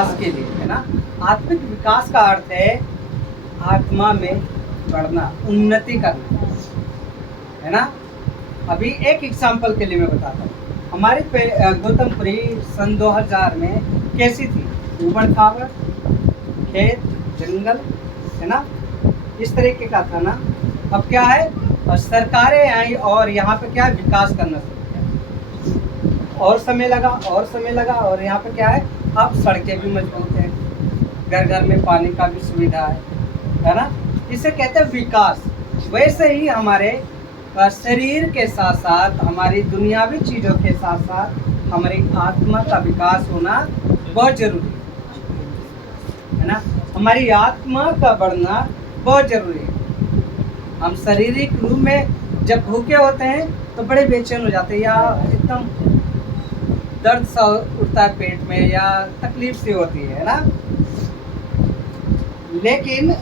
विकास के लिए, है ना। आत्मिक विकास का अर्थ है आत्मा में बढ़ना, उन्नति करना, है ना। अभी एक एग्जाम्पल के लिए मैं बताता हूँ। हमारी गौतमपुरी सन 2000 में कैसी थी? ऊबड़ खाबड़, खेत, जंगल, है ना, इस तरीके का था ना। अब क्या है, और सरकारें आई और यहाँ पे क्या है, विकास करना शुरू किया। और समय लगा और यहाँ पे क्या है, अब सड़कें भी मजबूत हैं, घर घर में पानी का भी सुविधा है ना। इसे कहते हैं विकास। वैसे ही हमारे शरीर के साथ साथ, हमारी दुनियावी चीज़ों के साथ साथ हमारी आत्मा का विकास होना बहुत जरूरी है ना। हमारी आत्मा का बढ़ना बहुत जरूरी है। हम शारीरिक रूप में जब भूखे होते हैं तो बड़े बेचैन हो जाते हैं, या एकदम दर्द सा उठता है पेट में, या तकलीफ सी होती है ना। लेकिन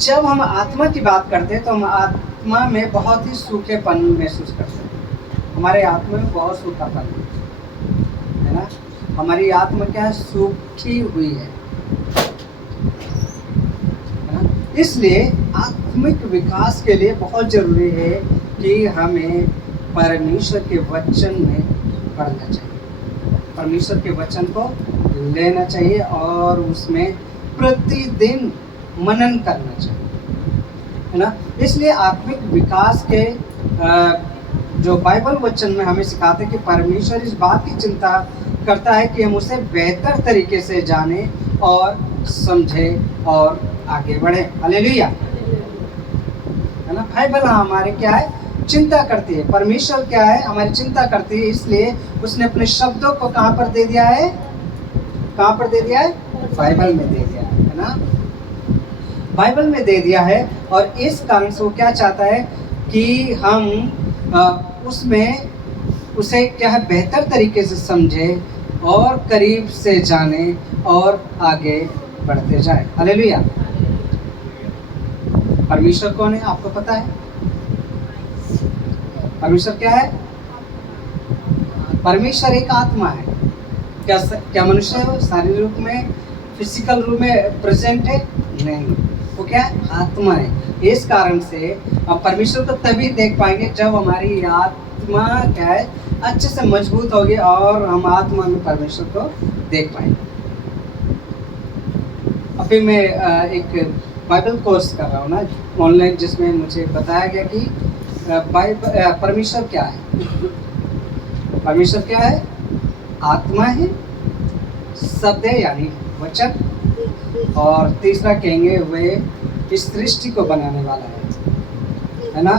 जब हम आत्मा की बात करते हैं तो हम आत्मा में बहुत ही सूखेपन महसूस करते हैं। हमारे आत्मा में बहुत सूखापन है ना। हमारी आत्मा क्या है, सूखी हुई है ना। इसलिए आत्मिक विकास के लिए बहुत जरूरी है कि हमें परमेश्वर के वचन में पढ़ना चाहिए, परमेश्वर के वचन को लेना चाहिए और उसमें प्रतिदिन मनन करना चाहिए, है ना। इसलिए आत्मिक विकास के जो बाइबल वचन में हमें सिखाते हैं कि परमेश्वर इस बात की चिंता करता है कि हम उसे बेहतर तरीके से जाने और समझे और आगे बढ़े। हालेलुया, है ना। बाइबल हमारे क्या है, चिंता करती है। परमेश्वर क्या है, हमारी चिंता करती है। इसलिए उसने अपने शब्दों को कहाँ पर दे दिया है, कहाँ पर दे दिया है, बाइबल में दे दिया है ना, बाइबल में दे दिया है। और इस कारण से वो क्या चाहता है कि हम उसमें उसे क्या है, बेहतर तरीके से समझे और करीब से जाने और आगे बढ़ते जाए। हालेलुया। परमेश्वर कौन है, आपको पता है? परमेश्वर क्या है? परमेश्वर एक आत्मा है। क्या मनुष्य है वो शारीरिक रूप में, फिजिकल रूप में प्रेजेंट है? नहीं, वो क्या है, आत्मा है। इस कारण से हम परमेश्वर को तभी देख पाएंगे जब हमारी आत्मा क्या है, अच्छे से मजबूत होगी और हम आत्मा में परमेश्वर को देख पाएंगे। अभी मैं एक बाइबल कोर्स कर रहा हूँ ना ऑनलाइन, जिसमें मुझे बताया गया कि परमेश्वर क्या है। परमेश्वर क्या है? आत्मा है, शब्द है यानी वचन, और तीसरा कहेंगे वे इस सृष्टि को बनाने वाला है ना।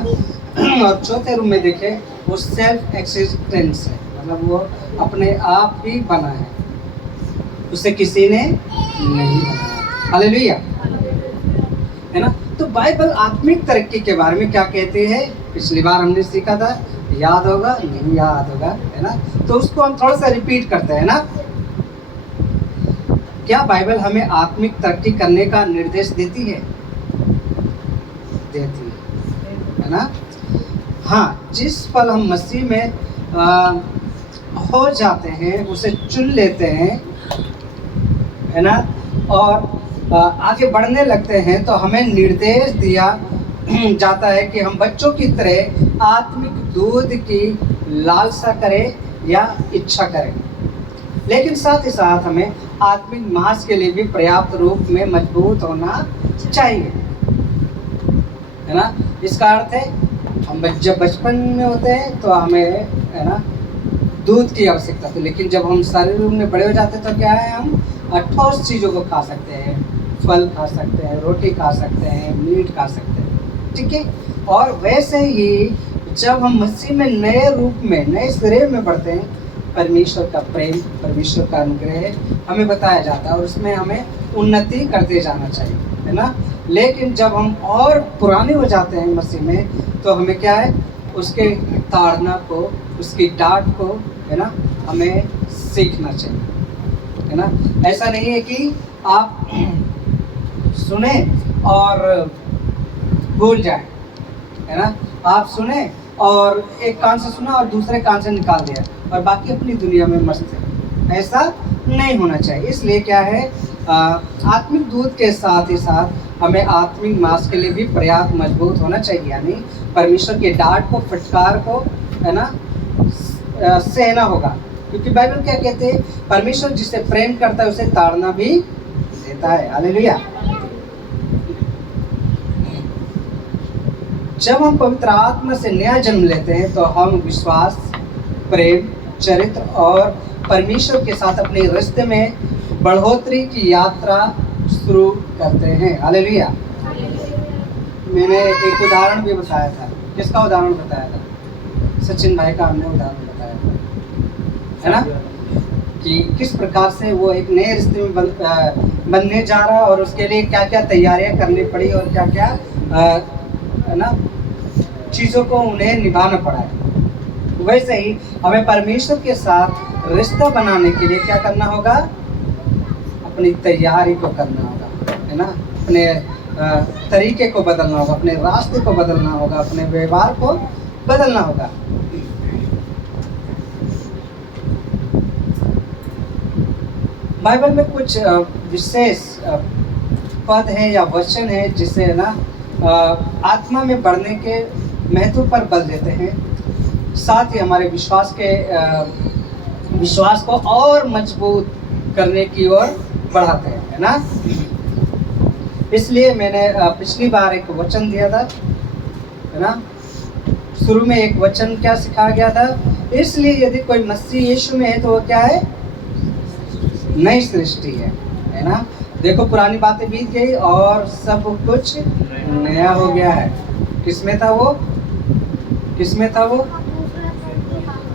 और चौथे रूम में देखें, वो सेल्फ एक्सिस्टेंस है, मतलब वो अपने आप ही बना है, उसे किसी ने नहीं बनाया। हालेलुया, है ना। तो बाइबल आत्मिक तरक्की के बारे में क्या कहती है, पिछली बार हमने सीखा था, याद होगा? नहीं याद होगा, है ना। तो उसको हम थोड़ा सा रिपीट करते हैं ना। क्या बाइबल हमें आत्मिक तरक्की करने का निर्देश देती है? देती है ना। हाँ, जिस पल हम मसीह में हो जाते हैं, उसे चुन लेते हैं, है ना, और आगे बढ़ने लगते हैं, तो हमें निर्देश दिया जाता है कि हम बच्चों की तरह आत्मिक दूध की लालसा करें या इच्छा करें, लेकिन साथ ही साथ हमें आत्मिक मांस के लिए भी पर्याप्त रूप में मजबूत होना चाहिए, है ना। इसका अर्थ है हम जब बचपन में होते हैं तो हमें, है ना, दूध की आवश्यकता थी, लेकिन जब हम शारीरिक रूप में बड़े हो जाते हैं तो क्या है, हम ठोस चीज़ों को खा सकते हैं, फल खा सकते हैं, रोटी खा सकते हैं, मीट खा सकते हैं, ठीक है। और वैसे ही जब हम मसीह में नए रूप में, नए सिरे में बढ़ते हैं, परमेश्वर का प्रेम, परमेश्वर का अनुग्रह हमें बताया जाता है और उसमें हमें उन्नति करते जाना चाहिए, है ना। लेकिन जब हम और पुराने हो जाते हैं मसीह में, तो हमें क्या है, उसके ताड़ना को, उसकी डांट को, है ना, हमें सीखना चाहिए, है ना। ऐसा नहीं है कि आप सुने और भूल जाए, है ना। आप सुने और एक कान से सुना और दूसरे कान से निकाल दिया और बाकी अपनी दुनिया में मस्त है, ऐसा नहीं होना चाहिए। इसलिए क्या है, आत्मिक दूध के साथ ही साथ हमें आत्मिक मांस के लिए भी पर्याप्त मजबूत होना चाहिए, यानी परमेश्वर के डांट को, फटकार को, है ना, सहना होगा। क्योंकि बाइबल क्या कहते हैं, परमेश्वर जिसे प्रेम करता है उसे ताड़ना भी देता है। हालेलुया। जब हम पवित्र आत्मा से नया जन्म लेते हैं तो हम विश्वास, प्रेम, चरित्र और परमेश्वर के साथ अपने रिश्ते में बढ़ोतरी की यात्रा शुरू करते हैं। हालेलुया। मैंने एक उदाहरण भी बताया था। किसका उदाहरण बताया था? सचिन भाई का हमने उदाहरण बताया था, है ना, कि किस प्रकार से वो एक नए रिश्ते में बनने जा रहा और उसके लिए क्या क्या तैयारियां करनी पड़ी और क्या क्या है ना चीज़ों को उन्हें निभाना पड़ा है। वैसे ही हमें परमेश्वर के साथ रिश्ता बनाने के लिए क्या करना होगा? अपनी तैयारी को करना होगा, है ना, अपने तरीके को बदलना होगा, अपने रास्ते को बदलना होगा, अपने व्यवहार को बदलना होगा। बाइबल में कुछ विशेष पद हैं या वचन हैं जिसे ना आत्मा में बढ़ने के महत्व पर बल देते हैं, साथ ही हमारे विश्वास को और मजबूत करने की ओर बढ़ाते हैं, है ना। इसलिए मैंने पिछली बार एक वचन दिया था, है ना, शुरू में एक वचन क्या सिखाया गया था, इसलिए यदि कोई मसीह यीशु में है तो वो क्या है? नई सृष्टि है ना। देखो पुरानी बातें बीत गई और सब कुछ नया हो गया है। किसमें था वो? किसमें था वो?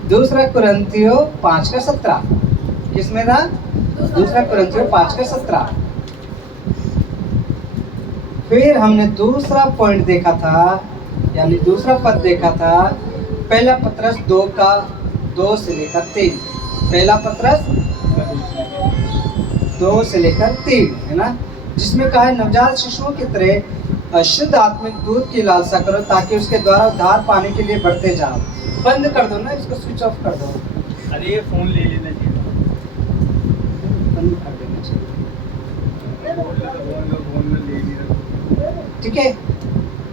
2 कुरिन्थियों 5:17। किसमें था? 2 कुरिन्थियों 5:17। फिर हमने दूसरा पॉइंट देखा था, यानी दूसरा पद देखा था, पहला पत्रस 2 से लेकर 3। पहला पत्रस 2 से लेकर 3, है ना, जिसमें कहा है नवजात शिशुओं की तरह शुद्ध आत्मिक दूध की लालसा करो ताकि उसके द्वारा उद्धार पाने के लिए बढ़ते जाओ। बंद कर दो ना, इसको स्विच ऑफ कर दो। अरे ये फोन ले लेना चाहिए, बंद कर देना चाहिए, ठीक है।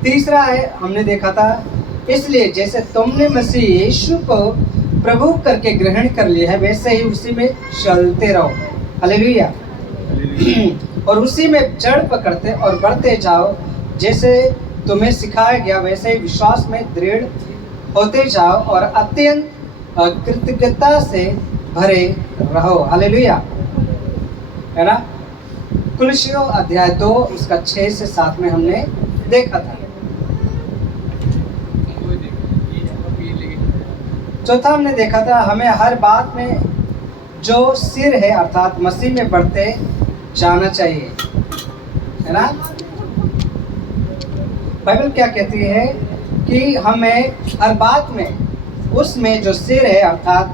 तीसरा है, हमने देखा था, इसलिए जैसे तुमने मसीह यीशु को प्रभु करके ग्रहण कर लिया है वैसे ही उसी में चलते रहो। हालेलुया। और उसी में जड़ पकड़ते और बढ़ते जाओ, जैसे तुम्हें सिखाया गया वैसे ही विश्वास में दृढ़ होते जाओ और अत्यंत कृतज्ञता से भरे रहो। हालेलुया, है ना। कुलुस्सियों अध्याय 2 उसका 6 से 7 में हमने देखा था। चौथा हमने देखा था, हमें हर बात में जो सिर है अर्थात मसीह में बढ़ते जाना चाहिए, है ना। बाइबल क्या कहती है कि हमें हर बात में उसमें जो सिर है अर्थात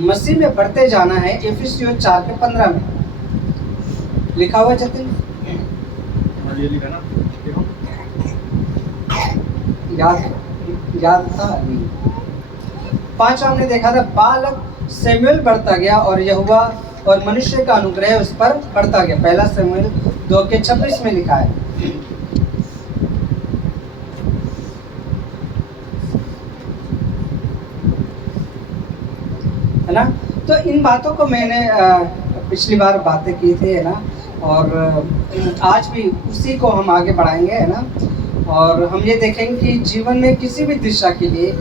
मसीह में बढ़ते जाना है। इफिसियों 4:15 में लिखा हुआ जतिन, याद था। 5 हमने देखा था, बालक सैमुएल बढ़ता गया और यहोवा और मनुष्य का अनुग्रह उस पर बढ़ता गया। पहला सैमुएल 2:26 में लिखा है। है ना। तो इन बातों को मैंने पिछली बार बातें की थी, है ना, और आज भी उसी को हम आगे बढ़ाएंगे, है ना। और हम ये देखेंगे कि जीवन में किसी भी दिशा के लिए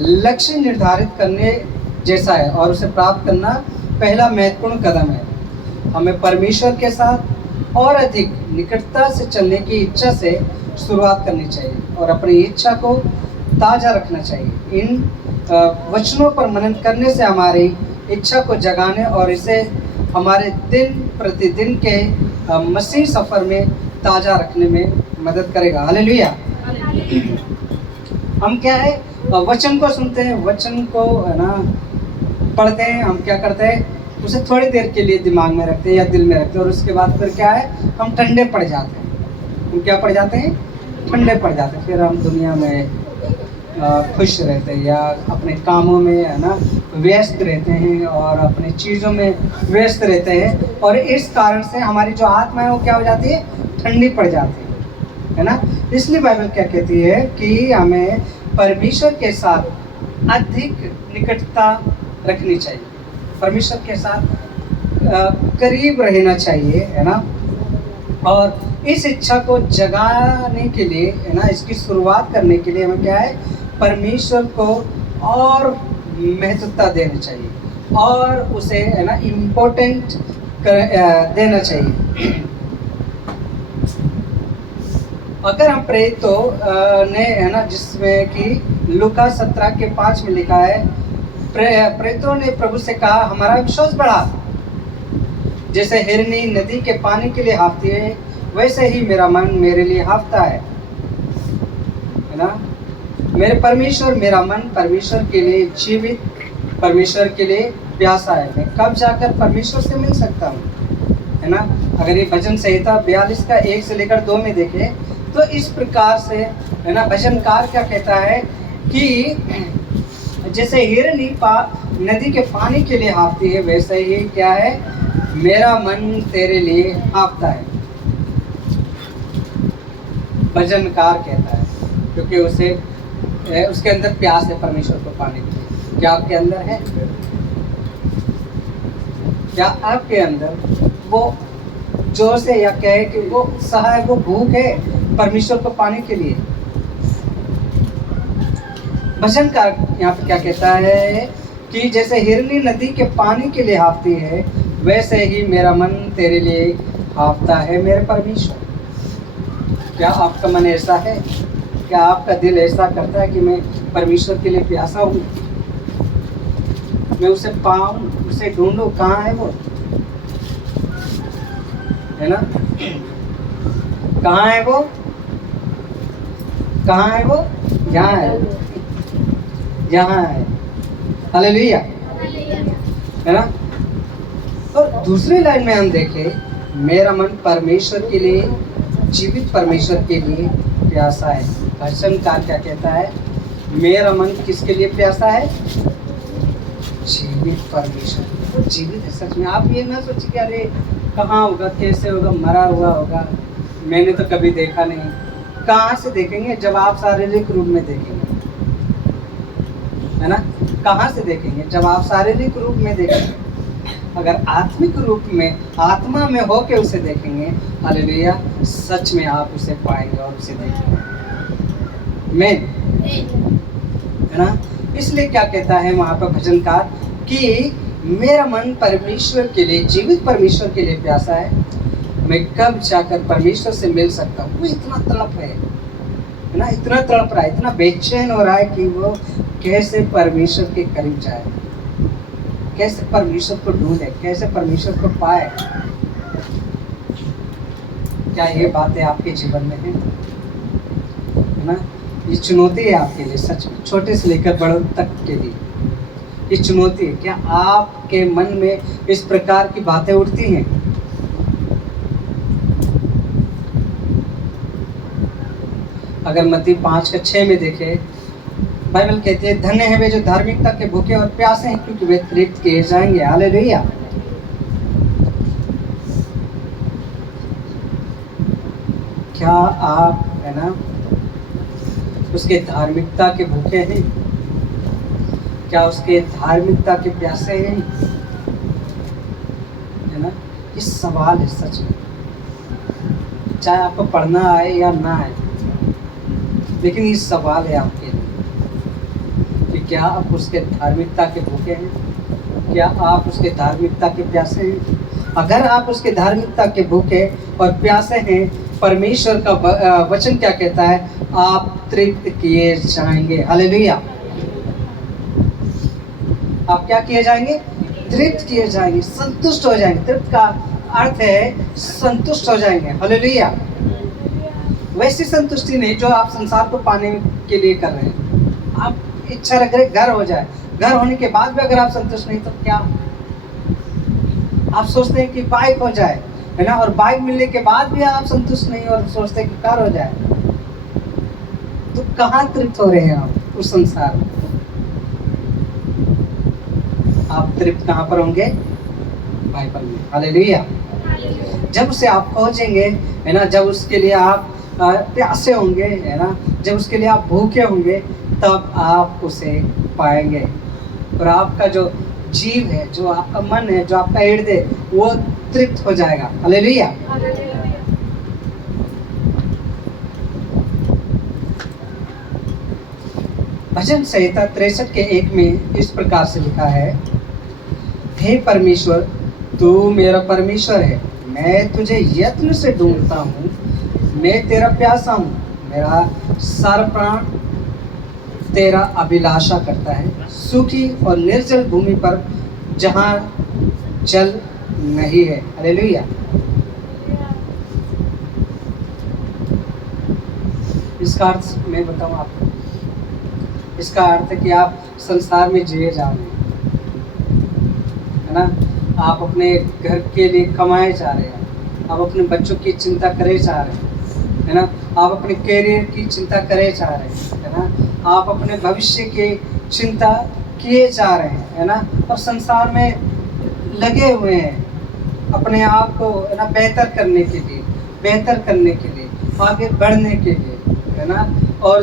लक्ष्य निर्धारित करने जैसा है और उसे प्राप्त करना पहला महत्वपूर्ण कदम है। हमें परमेश्वर के साथ और अधिक निकटता से चलने की इच्छा से शुरुआत करनी चाहिए और अपनी इच्छा को ताज़ा रखना चाहिए। इन वचनों पर मनन करने से हमारी इच्छा को जगाने और इसे हमारे दिन प्रतिदिन के मसीह सफ़र में ताज़ा रखने में मदद करेगा। हालेलुया। हम क्या है, वचन को सुनते हैं, वचन को, है ना, पढ़ते हैं, हम क्या करते हैं, उसे थोड़ी देर के लिए दिमाग में रखते हैं या दिल में रखते हैं और उसके बाद फिर क्या है, हम ठंडे पड़ जाते हैं। हम क्या पड़ जाते हैं? ठंडे पड़ जाते हैं। फिर हम दुनिया में खुश रहते हैं या अपने कामों में, है ना, व्यस्त रहते हैं और अपने चीज़ों में व्यस्त रहते हैं, और इस कारण से हमारी जो आत्मा है वो क्या हो जाती है, ठंडी पड़ जाती है ना। इसलिए बाइबल क्या कहती है कि हमें परमेश्वर के साथ अधिक निकटता रखनी चाहिए, परमेश्वर के साथ करीब रहना चाहिए, है ना। और इस इच्छा को जगाने के लिए, है ना, इसकी शुरुआत करने के लिए हमें क्या है, परमेश्वर को और महत्वता देनी चाहिए और उसे, है ना, इम्पोर्टेंट देना चाहिए। अगर हम प्रेरितों ने, है ना, जिसमें कि लूका 17:5 में लिखा है, प्रेरितों ने प्रभु से कहा, हमारा विश्वास बढ़ा। जैसे हिरनी नदी के पानी के लिए हाँफती है, वैसे ही मेरा मन मेरे लिए हाँफता है ना। मेरे परमेश्वर, मेरा मन परमेश्वर के लिए जीवित, परमेश्वर के लिए प्यासा है। मैं कब जाकर परमेश्वर से मिल सकता हूँ, है ना। अगर ये भजन संहिता 42 का 1 से लेकर 2 में देखें तो इस प्रकार से, है ना, भजनकार क्या कहता है कि जैसे हिरनी नदी के पानी के लिए हाँफती है, वैसे ही क्या है, मेरा मन तेरे लिए हाँफता है। भजनकार कहता है, क्योंकि उसके अंदर प्यास है परमेश्वर को पाने के लिए। क्या आपके अंदर है? क्या आपके अंदर वो जोर से या कहे कि वो उत्साह है, वो भूख है परमेश्वर को पाने के लिए? भजनकार यहाँ पे क्या कहता है कि जैसे हिरनी नदी के पानी के लिए हाँफती है, वैसे ही मेरा मन तेरे लिए हाँफता है मेरे परमेश्वर। क्या आपका मन ऐसा है? क्या आपका दिल ऐसा करता है कि मैं परमेश्वर के लिए प्यासा हूँ, मैं उसे पाऊँ, उसे ढूंढूं? कहाँ है वो, है ना? कहाँ है वो? कहाँ है वो? यहाँ है, यहाँ है। हालेलुया, है ना। और दूसरी लाइन में हम देखें, मेरा मन परमेश्वर के लिए, जीवित परमेश्वर के लिए प्यासा है। भजनकार क्या कहता है, मेरा मन किसके लिए प्यासा है? जीवित परमेश्वर। जीवित है सच में। आप ये ना सोचिए कि अरे कहाँ होगा, कैसे होगा, मरा हुआ होगा, मैंने तो कभी देखा नहीं। कहाँ से देखेंगे? जब आप शारीरिक रूप में देखेंगे, है ना। कहाँ से देखेंगे? जब आप शारीरिक रूप में देखेंगे। अगर आत्मिक रूप में, आत्मा में होके उसे देखेंगे, हालेलुया, सच में आप उसे पाएंगे और उसे देखेंगे। मैं, है ना। इसलिए क्या कहता है वहाँ पर भजनकार कि मेरा मन परमेश्वर के लिए, जीवित परमेश्वर के लिए प्यासा है। मैं कब जाकर परमेश्वर से मिल सकता हूँ? वो इतना तड़प है ना, इतना तड़प रहा है, इतना बेचैन हो रहा है कि वो कैसे परमेश्वर के करीब जाए, कैसे परमेश्वर को ढूंढे, कैसे परमेश्वर को पाए। क्या ये बातें आपके जीवन में है ना? ये चुनौती है आपके लिए, सच में, छोटे से लेकर बड़ों तक के लिए ये चुनौती है। क्या आपके मन में इस प्रकार की बातें उठती हैं? अगर मत्ती 5:6 में देखें, बाइबल कहती है, धन्य है वे जो धार्मिकता के भूखे और प्यासे हैं, क्योंकि वे तृप्त किए जाएंगे। हालेलुया। क्या आप, है ना, उसके धार्मिकता के भूखे हैं? क्या उसके धार्मिकता के प्यासे हैं, है ना? ये सवाल है सच में। चाहे आपको पढ़ना आए या ना आए, लेकिन ये सवाल है आपके लिए कि क्या आप उसके धार्मिकता के भूखे हैं? क्या आप उसके धार्मिकता के प्यासे हैं? अगर आप उसके धार्मिकता के भूखे और प्यासे हैं, परमेश्वर का वचन क्या कहता है? आप तृप्त किए जाएंगे। हालेलुया। आप क्या किए जाएंगे? तृप्त किए जाएंगे, संतुष्ट हो जाएंगे। तृप्त का अर्थ है संतुष्ट हो जाएंगे। हालेलुया। वैसी संतुष्टि नहीं जो आप संसार को पाने के लिए कर रहे हैं। आप इच्छा रख रहे घर हो जाए, घर होने के बाद भी अगर आप संतुष्ट नहीं, तो क्या आप सोचते हैं कि बाइक हो जाए, है ना, और बाइक मिलने के बाद भी आप संतुष्ट नहीं और सोचते हैं कि कार हो जाए, तो कहाँ तृप्त हो रहे हैं आप उस संसार में? आप तृप्त कहाँ पर होंगे? बाइबल में। हालेलुया। जब उसे आप खोजेंगे, है ना, जब उसके लिए आप प्यासे होंगे, है ना, जब उसके लिए आप भूखे होंगे, तब आप उसे पाएंगे और आपका जो जीव है, जो आपका मन है, जो आपका हृदय, वो तृप्त हो जाएगा। हालेलुया। भजन संहिता 63 के 1 में इस प्रकार से लिखा है, हे परमेश्वर, तू मेरा परमेश्वर है, मैं तुझे यत्न से ढूंढता हूँ, मैं तेरा प्यासा हूँ, मेरा सारा प्राण तेरा अभिलाषा करता है, सूखी और निर्जल भूमि पर जहाँ जल नहीं है। हालेलुया। इसका अर्थ मैं बताऊँ आपको, इसका अर्थ है कि आप संसार में जिए जा रहे हैं, है ना, आप अपने घर के लिए कमाए जा रहे हैं, आप अपने बच्चों की चिंता करे जा रहे हैं, है ना, आप अपने कैरियर की चिंता करे जा रहे हैं, है ना, आप अपने भविष्य की चिंता किए जा रहे हैं, है ना, और संसार में लगे हुए हैं अपने आप को, है ना, बेहतर करने के लिए, बेहतर करने के लिए, आगे बढ़ने के लिए, है ना, और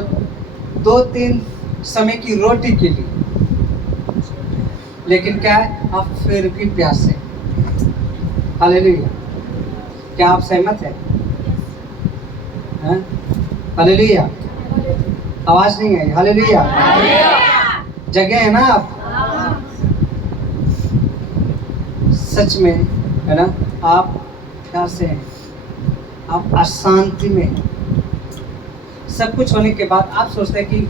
2-3 समय की रोटी के लिए। लेकिन क्या है, आप फिर भी प्यासे। हालेलुया। क्या आप सहमत हैं? हालेलुया। आवाज नहीं आई। हालेलुया। जगह है ना आप? सच में, है ना, आप प्यासे हैं, आप अशांति में हैं। सब कुछ होने के बाद आप सोचते हैं कि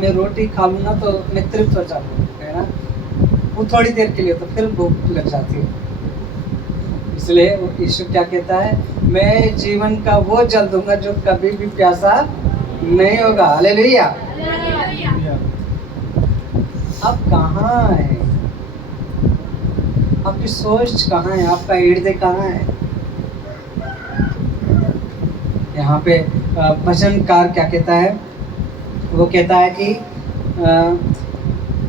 मैं रोटी खा लूँगा तो मैं तृप्त हो जाऊँगा, है ना, वो थोड़ी देर के लिए, तो फिर भूख लग जाती है। इसलिए यीशु क्या कहता है, मैं जीवन का वो जल दूंगा जो कभी भी प्यासा नहीं होगा। हालेलुया। आप कहाँ हैं? आपकी सोच कहाँ है? आपका हृदय कहाँ है? यहाँ पे भजनकार क्या कहता है? वो कहता है कि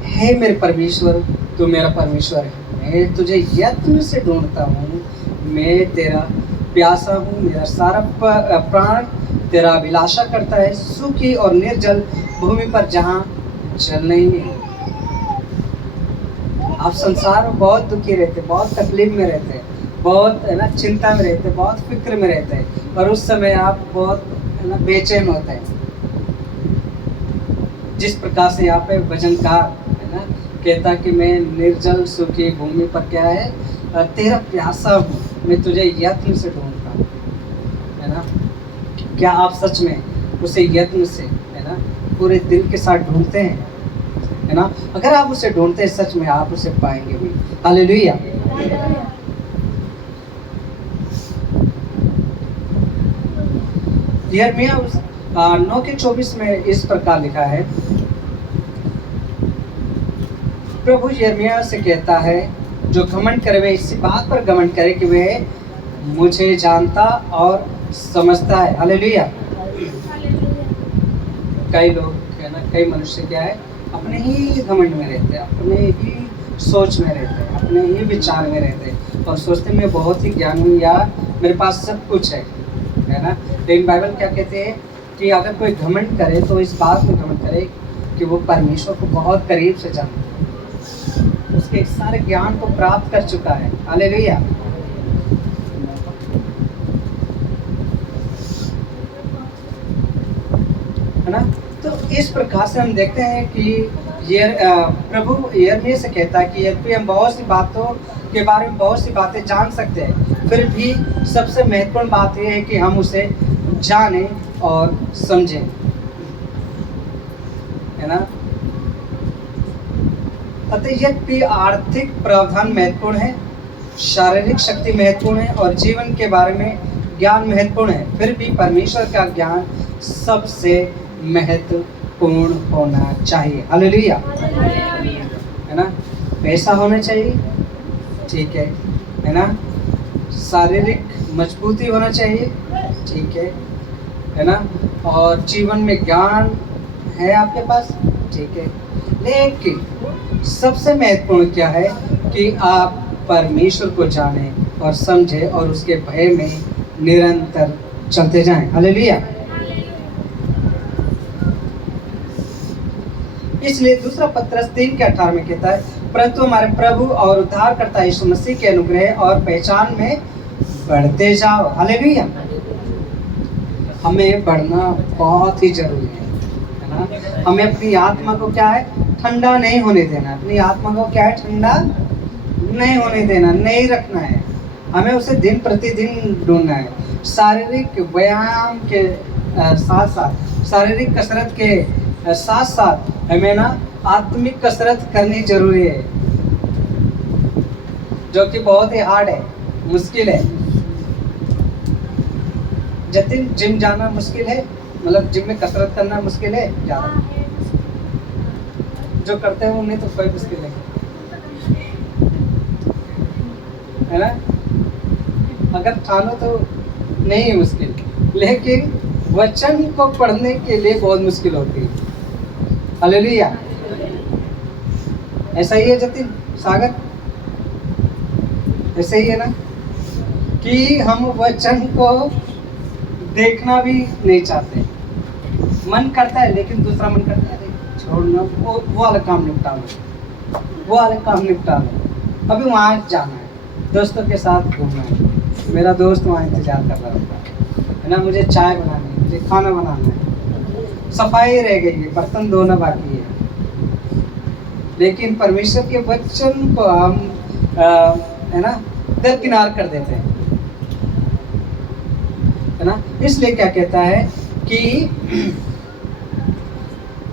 हे मेरे परमेश्वर, तू मेरा परमेश्वर है, मैं तुझे यत्न से ढूंढता हूँ, मैं तेरा प्यासा हूँ, मेरा सारा प्राण तेरा अभिलाषा करता है, सूखी और निर्जल भूमि पर जहाँ जल नहीं है। आप संसार में बहुत दुखी रहते, बहुत तकलीफ में रहते, बहुत, है ना, चिंता में रहते, बहुत फिक्र में रहते हैं, और उस समय आप बहुत, है ना, बेचैन होते हैं। जिस प्रकार से यहाँ पे भजनकार, है ना, कहता कि मैं निर्जल सूखी भूमि पर क्या है, तेरा प्यासा हूँ, मैं तुझे यत्न से ढूंढता हूँ, है ना। क्या आप सच में उसे यत्न से, है ना, पूरे दिल के साथ ढूंढते हैं, है ना? अगर आप उसे ढूंढते हैं, सच में आप उसे पाएंगे भी। हालेलुया। यिर्मयाह 9:24 में इस प्रकार लिखा है, प्रभु यिर्मयाह से कहता है, जो घमंड करे वे इसी बात पर घमंड करे कि वे मुझे जानता और समझता है। हालेलुया। कई लोग, है ना, कई मनुष्य क्या है, अपने ही घमंड में रहते हैं, अपने ही सोच में रहते हैं, अपने ही विचार में रहते हैं, और सोचते मैं बहुत ही ज्ञानी हूँ, या मेरे पास सब कुछ है ना। लेकिन बाइबल क्या कहते हैं कि अगर कोई घमंड करे तो इस बात में घमंड करे कि वो परमेश्वर को बहुत करीब से जानता है, उसके सारे ज्ञान को प्राप्त कर चुका है। हालेलुया। है ना। तो इस प्रकार से हम देखते हैं कि ये प्रभु यिर्मयाह से कहता है कि यद्यपि हम बहुत सी बातों के बारे में बहुत सी बातें जान सकते हैं, फिर भी सबसे महत्वपूर्ण बात यह है कि हम उसे जानें और समझें, है ना। अतः यद्यपि आर्थिक प्रावधान महत्वपूर्ण है, शारीरिक शक्ति महत्वपूर्ण है और जीवन के बारे में ज्ञान महत्वपूर्ण है, फिर भी परमेश्वर का ज्ञान सबसे महत्वपूर्ण होना चाहिए। हालेलुया। है ना। पैसा होना चाहिए, ठीक है ना। शारीरिक मजबूती होना चाहिए, ठीक है ना। और जीवन में ज्ञान है आपके पास, ठीक है, लेकिन सबसे महत्वपूर्ण क्या है कि आप परमेश्वर को जाने और समझे और उसके भय में निरंतर चलते जाएं। हालेलुया। इसलिए दूसरा पत्रस 3:18 में कहता है, परंतु हमारे प्रभु और उद्धारकर्ता यीशु मसीह के अनुग्रह और पहचान में बढ़ते जाओ। हालेलुया। हमें बढ़ना बहुत ही जरूरी है ना। हमें अपनी आत्मा को क्या है, ठंडा नहीं होने देना। अपनी आत्मा को क्या है, ठंडा नहीं होने देना, नहीं रखना है। हमें उसे दिन प्रतिदिन ढूंढना है। शारीरिक व्यायाम के साथ साथ, शारीरिक कसरत के साथ साथ हमें ना आत्मिक कसरत करनी जरूरी है, जो कि बहुत ही हार्ड है, मुश्किल है। जतिन, जिम जाना मुश्किल है, मतलब जिम में कसरत करना मुश्किल है ज़्यादा। जो करते हैं उन्हें तो कोई मुश्किल नहीं है ना। अगर ठानो तो नहीं है मुश्किल, लेकिन वचन को पढ़ने के लिए बहुत मुश्किल होती है। हालेलुया। ऐसा ही है जतिन, सागर, ऐसा ही है ना कि हम वचन को देखना भी नहीं चाहते। मन करता है, लेकिन दूसरा मन करता है छोड़ना, वो वाला काम निपटा लो, वो वाला काम निपटा लो। अभी वहाँ जाना है, दोस्तों के साथ घूमना है। मेरा दोस्त वहाँ इंतजार कर रहा होता है ना। मुझे चाय बनानी है, मुझे खाना बनाना है, सफाई रह गई है, बर्तन धोना बाकी है। लेकिन परमेश्वर के वचन को हम है ना दरकिनार कर देते हैं, है ना। इसलिए क्या कहता है कि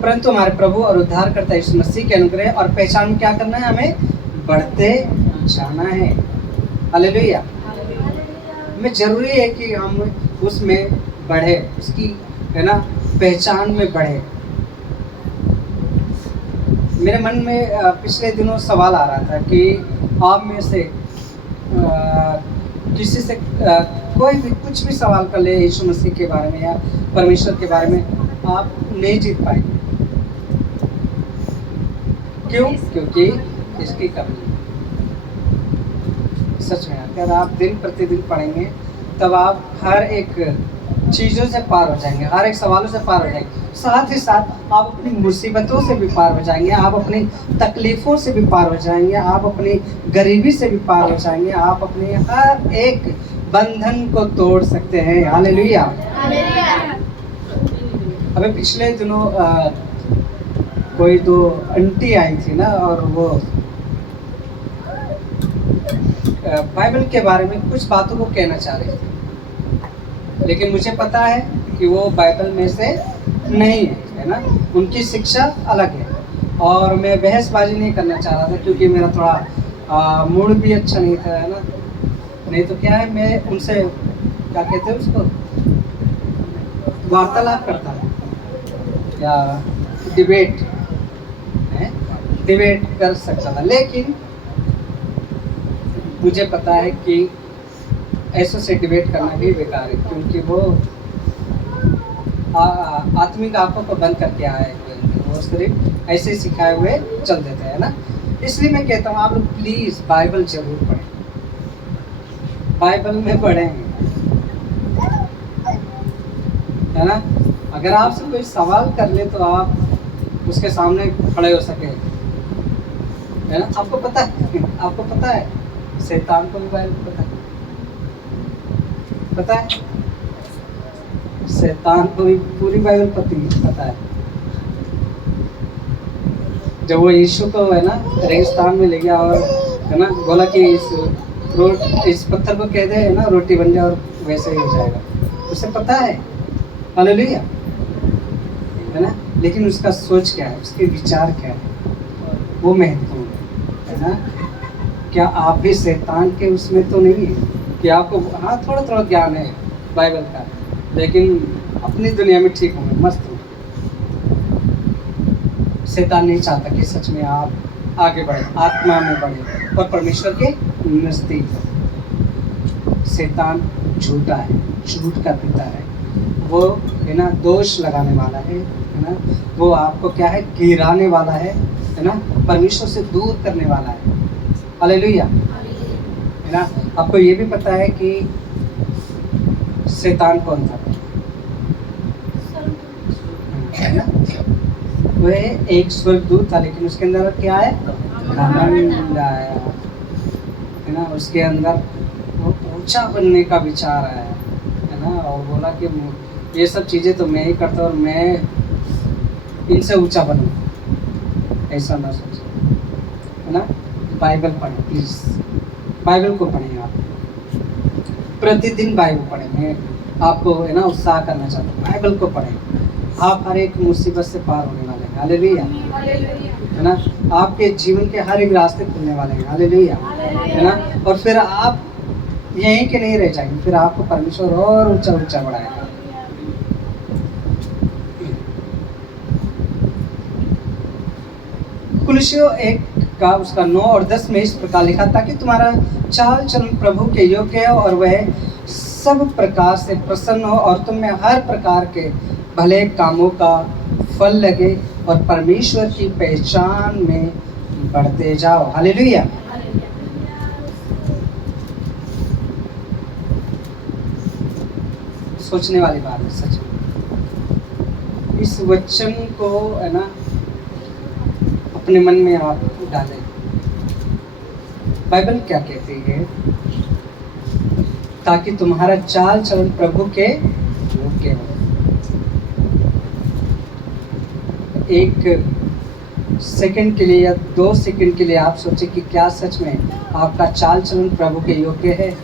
परंतु हमारे प्रभु और उद्धारकर्ता यीशु मसीह के अनुग्रह और पहचान में क्या करना है, हमें बढ़ते जाना है। हालेलुया। हमें जरूरी है कि हम उसमें बढ़े, उसकी है ना पहचान में बढ़े। मेरे मन में पिछले दिनों सवाल आ रहा था कि आप में से किसी से कोई भी कुछ भी सवाल कर ले यीशु मसीह के बारे में या परमेश्वर के बारे में, आप नहीं जीत पाएंगे। क्यों? क्योंकि इसकी कमी है। सच में अगर आप दिन प्रतिदिन पढ़ेंगे तब आप हर एक चीज़ों से पार हो जाएंगे, हर एक सवालों से पार हो जाएंगे। साथ ही साथ आप अपनी मुसीबतों से भी पार हो जाएंगे, आप अपनी तकलीफ़ों से भी पार हो जाएंगे, आप अपनी गरीबी से भी पार हो जाएंगे, आप अपने हर एक बंधन को तोड़ सकते हैं। हालेलुया। अबे पिछले दिनों कोई दो आंटी आई थी ना, और वो बाइबल के बारे में कुछ बातों को कहना चाह रही थी, लेकिन मुझे पता है कि वो बाइबल में से नहीं है ना, उनकी शिक्षा अलग है। और मैं बहसबाजी नहीं करना चाह रहा था, क्योंकि मेरा थोड़ा मूड भी अच्छा नहीं था, है ना। नहीं तो क्या है, मैं उनसे क्या कहते हैं उसको, वार्तालाप करता है या डिबेट कर सकता था। लेकिन मुझे पता है कि ऐसों से डिबेट करना भी बेकार है, क्योंकि वो आत्मिक आंखों को बंद करके आए हुए, वो सिर्फ ऐसे सिखाए हुए चल देते हैं ना। इसलिए मैं कहता हूँ आप लोग प्लीज़ बाइबल जरूर पढ़ें, बाइबल में पढ़ें, है ना। अगर आपसे कोई सवाल कर ले तो आप उसके सामने खड़े हो सके, है ना। आपको पता है शैतान को भी बाइबल पता है, शैतान को भी पूरी बाइबल पता है। जब वो यीशु को है ना रेगिस्तान में ले गया और है ना बोला कि इस पत्थर को कह दे है ना रोटी बन जाए, और वैसे ही हो जाएगा, उसे पता है। हालेलुया, है ना। लेकिन उसका सोच क्या है, उसके विचार क्या है, वो महत्वपूर्ण है ना। क्या आप भी शैतान के उसमें तो नहीं है कि आपको हाँ थोड़ा ज्ञान है बाइबल का, लेकिन अपनी दुनिया में ठीक होंगे, मस्त हो। शैतान नहीं चाहता कि सच में आप आगे बढ़े, आत्मा में बढ़े और परमेश्वर के नज़दीक हो। शैतान झूठा है, झूठ का पिता है, वो है ना दोष लगाने वाला है ना, वो आपको क्या है गिराने वाला है ना, परमेश्वर से दूर करने वाला है। हालेलुया, है ना। आपको ये भी पता है कि शैतान कौन था, है ना, वह एक स्वर्गदूत था, लेकिन उसके अंदर क्या है, घमंड आया, है ना, उसके अंदर वो ऊंचा बनने का विचार आया, है ना, और बोला कि ये सब चीज़ें तो मैं ही करता हूँ और मैं इनसे ऊंचा बनूँ। ऐसा ना सोचो, है ना। बाइबल पढ़ें प्लीज़, बाइबल को पढ़ें आप, प्रतिदिन बाइबल पढ़ें। मैं आपको है ना उत्साह करना चाहता हूँ, बाइबल को पढ़ें। आप हर एक मुसीबत से पार होने वाले हैं। हालेलुया, है ना। आपके जीवन के हर एक रास्ते खुलने वाले हैं। हालेलुया, है ना। और फिर आप यहीं के नहीं रह जाएंगे, फिर आपको परमेश्वर और ऊंचा ऊंचा बढ़ाएगा। कुलुस्सियों 1 का उसका 9 और 10 में इस प्रकार लिखा, ताकि तुम्हारा चाल चलन प्रभु के योग्य हो और वह सब प्रकार से प्रसन्न हो और तुम में हर प्रकार के भले कामों का फल लगे और परमेश्वर की पहचान में बढ़ते जाओ। हालेलुया। सोचने वाली बात है सच में। इस वचन को है ना अपने मन में आप डालें। बाइबल क्या कहती है, ताकि तुम्हारा चाल चलन प्रभु के योग्य हो। एक सेकंड के लिए या 2 सेकंड के लिए आप सोचें कि क्या सच में आपका चाल चलन प्रभु के योग्य है।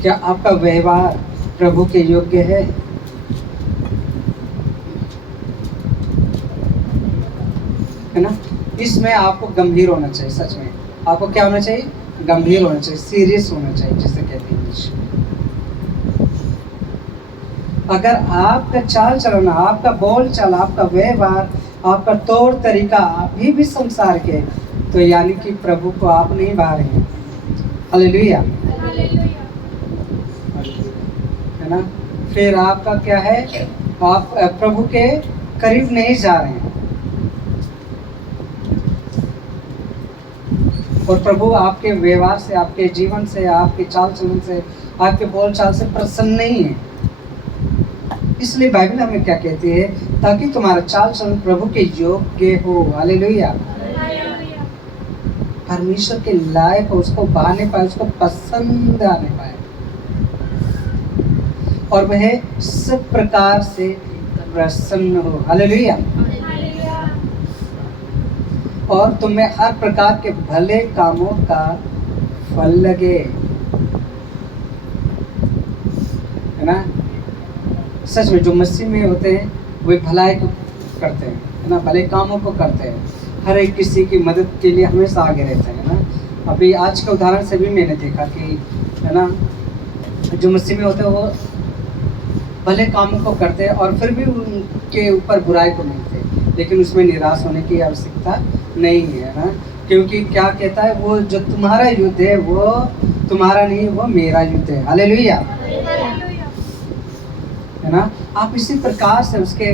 क्या आपका व्यवहार प्रभु के योग्य है। है ना। इसमें आपको गंभीर होना चाहिए। सच में आपको क्या होना चाहिए, गंभीर होना चाहिए, सीरियस होना चाहिए, जिसे कहते हैं इंग्लिश में। अगर आपका चाल चलन, आपका बोल चाल, आपका व्यवहार, आपका तौर तरीका अभी भी संसार के, तो यानी कि प्रभु को आप नहीं भा रहे हैं। हालेलुया, है ना। फिर आपका क्या है, आप प्रभु के करीब नहीं जा रहे हैं और प्रभु आपके व्यवहार से, आपके जीवन से, आपके चाल चलन से, आपके बोल चाल से प्रसन्न नहीं है। इसलिए बाइबल हमें क्या कहती है, ताकि तुम्हारा चाल चलन प्रभु के योग्य हो। हालेलुया, परमेश्वर के लायक हो, उसको भाने पाए, उसको पसंद आने पाए और वह सब प्रकार से प्रसन्न हो। हालेलुया, और तुम्हें हर प्रकार के भले कामों का फल लगे। है ना। सच में जो मसीह में होते हैं वे भलाई को करते हैं, है ना, भले कामों को करते हैं, हर एक किसी की मदद के लिए हमेशा आगे रहते हैं ना। अभी आज के उदाहरण से भी मैंने देखा कि है ना, जो मसीह में होते हैं वो भले कामों को करते हैं और फिर भी उनके ऊपर बुराई को मिलते, लेकिन उसमें निराश होने की आवश्यकता नहीं है ना। क्योंकि क्या कहता है, वो जो तुम्हारा युद्ध है वो तुम्हारा नहीं, वो मेरा युद्ध है। हालेलुया, है ना। आप इसी प्रकार से उसके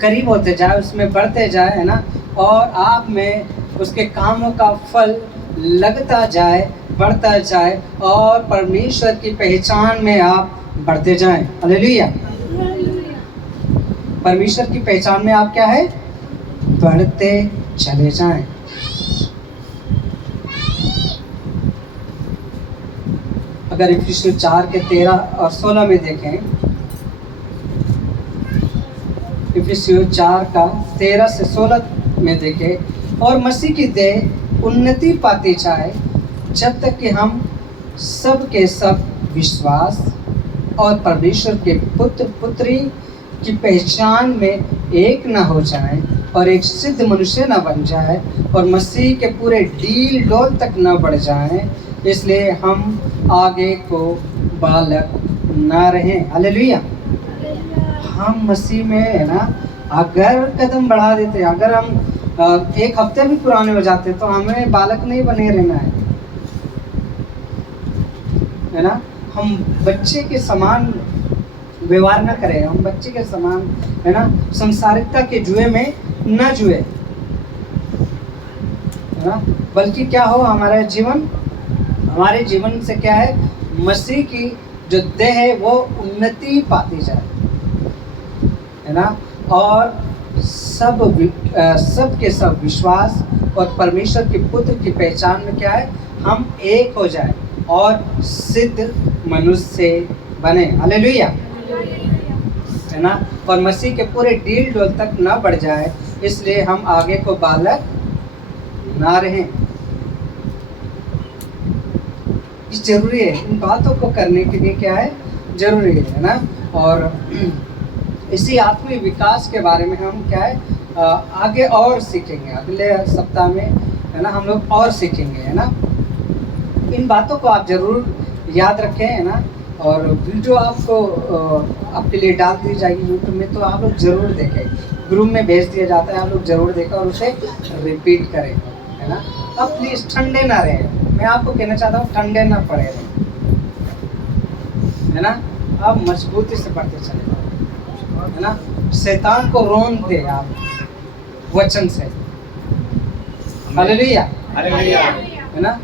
करीब होते जाए, उसमें बढ़ते जाए, है ना, और आप में उसके कामों का फल लगता जाए, बढ़ता जाए और परमेश्वर की पहचान में आप बढ़ते जाएं। हालेलुया, परमेश्वर की पहचान में आप क्या है, बढ़ते चले जाएं। अगर इफिसियों 4 के 13 और 16 में देखें, इफिसियों 4 का 13 से 16 में देखें, और मसीह की देह उन्नति पाती जाए, जब तक कि हम सब के सब विश्वास और परमेश्वर के पुत्र पुत्री की पहचान में एक न हो जाए और एक सिद्ध मनुष्य न बन जाए और मसीह के पूरे डील डोल तक न बढ़ जाए। इसलिए हम आगे को बालक न रहें। हालेलुया, हम मसीह में है ना, अगर कदम बढ़ा देते, अगर हम एक हफ्ते भी पुराने हो जाते तो हमें बालक नहीं बने रहना है। है ना, हम बच्चे के समान व्यवहार न करें, हम बच्चे के समान, है ना, संसारिकता के जुए में न जुए, है ना, बल्कि क्या हो, हमारे जीवन से क्या है, मसीह की जो देह है वो उन्नति पाती जाए, है ना, और सब के सब विश्वास और परमेश्वर के पुत्र की पहचान में क्या है, हम एक हो जाए और सिद्ध मनुष्य बने। हालेलुया, है ना, और मसीह के पूरे डील डोल तक न बढ़ जाए, इसलिए हम आगे को बालक ना रहें। जरूरी है, इन बातों को करने के लिए क्या है, जरूरी है ना। और इसी आत्मिक विकास के बारे में हम क्या है, आगे और सीखेंगे, अगले सप्ताह में, है ना, हम लोग और सीखेंगे, है ना। इन बातों को आप जरूर याद रखें, है ना, और वीडियो आपको आपके लिए डाल दी जाएगी यूट्यूब में, तो आप लोग जरूर देखें, ग्रुप में भेज दिया जाता है, आप लोग जरूर देखें और उसे रिपीट करें, है ना। अब प्लीज़ ठंडे ना रहें, मैं आपको कहना चाहता हूँ, ठंडे ना पड़े रहें, है ना, आप मजबूती से पढ़ते चले, है ना, शैतान को रोन दे आप वचन से। हालेलुया, हालेलुया, है ना।